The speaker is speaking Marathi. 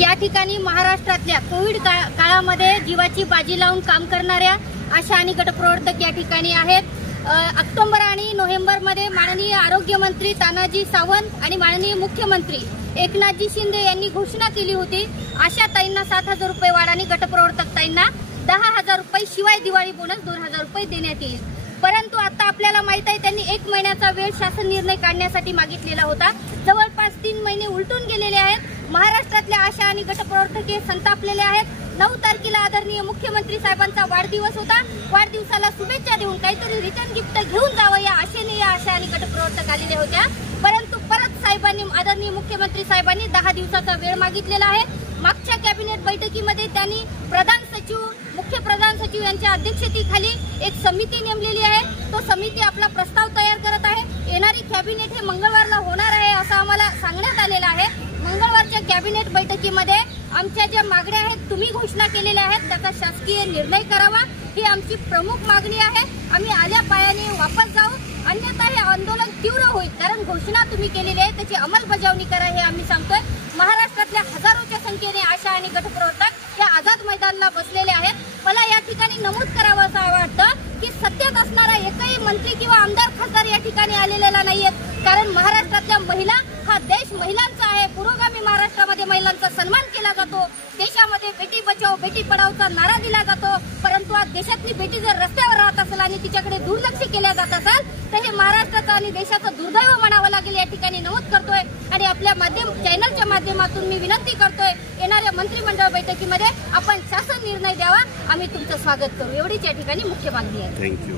या ठिकाणी महाराष्ट्रातल्या कोविड काळामध्ये जीवाची बाजी लावून काम करणाऱ्या आशा आणि गटप्रवर्तक या ठिकाणी आहेत। ऑक्टोबर आणि नोव्हेंबरमध्ये माननीय आरोग्यमंत्री तानाजी सावंत आणि माननीय मुख्यमंत्री एकनाथजी शिंदे यांनी घोषणा केली होती आशा ताईंना 7,000 रुपये वाढ आणि गटप्रवर्तक ताईंना 10,000 रुपये शिवाय दिवाळी बोनस 2,000 रुपये देण्यात येईल। परंतु आता आपल्याला माहित आहे त्यांनी 1 महिन्याचा वेळ शासन निर्णय काढण्यासाठी मागितलेला होता। जवळपास 3 महिने उलटून गेलेले आहेत। महाराष्ट्रातल्या आशा आणि गटप्रवर्तक संतापलेले आहेत। 9 तारखेला आदरणीय मुख्यमंत्री साहेबांचा वाढदिवस होता। वाढदिवसाला शुभेच्छा देऊन काहीतरी रिटर्न गिफ्ट घेऊन जावं या आशेने या आशा आणि गटप्रवर्तक आलेल्या होत्या। परंतु परत साहेबांनी आदरणीय मुख्यमंत्री साहेबांनी 10 दिवसाचा वेळ मागितलेला आहे। मागच्या कॅबिनेट बैठकीमध्ये त्यांनी प्रधान सचिव मुख्य प्रधान सचिव यांच्या अध्यक्षतेखाली एक समिती नेमलेली आहे। तो समिती आपला प्रस्ताव तयार करत आहे। येणारी कॅबिनेट हे मंगळवारला होणार आहे असं आम्हाला सांगण्यात आलेलं आहे। मंगळवारच्या कॅबिनेट बैठकीमध्ये आमच्या ज्या मागण्या आहेत तुम्ही घोषणा केलेल्या आहेत त्याचा शासकीय निर्णय करावा ही आमची प्रमुख मागणी आहे। आम्ही आल्या पायाने वापस जाऊ, अन्यथा हे आंदोलन तीव्र होईल। कारण घोषणा तुम्ही केलेली आहे त्याची अंमलबजावणी करा हे आम्ही सांगतोय। महाराष्ट्रातल्या हजारोच्या संख्येने आशा आणि गटप्रवर्तक या आझाद मैदानाला बसलेले आहेत। मला या ठिकाणी नमूद करावं असं वाटतं की सत्तेत असणारा एकही मंत्री किंवा आमदार खासदार या ठिकाणी आलेला नाहीयेत। कारण महाराष्ट्रातल्या महिला हा देश महिलांचा आहे। पुरोगामी महाराष्ट्रामध्ये महिलांचा सन्मान केला जातो। देशामध्ये बेटी बचाओ बेटी पढाओचा नारा दिला जातो। परंतु आज देशातली बेटी जर रस्त्यावर राहत असेल आणि तिच्याकडे दुर्लक्ष केल्या जात असेल तर हे महाराष्ट्राचं आणि देशाचं दुर्दैव म्हणावं लागेल या ठिकाणी नमूद करतोय। आणि आपल्या चॅनलच्या माध्यमातून मी विनंती करतोय येणाऱ्या मंत्रिमंडळ बैठकीमध्ये आपण शासन निर्णय द्यावा, आम्ही तुमचं स्वागत करू एवढीच या ठिकाणी मुख्य मागणी आहे। थँक्यू।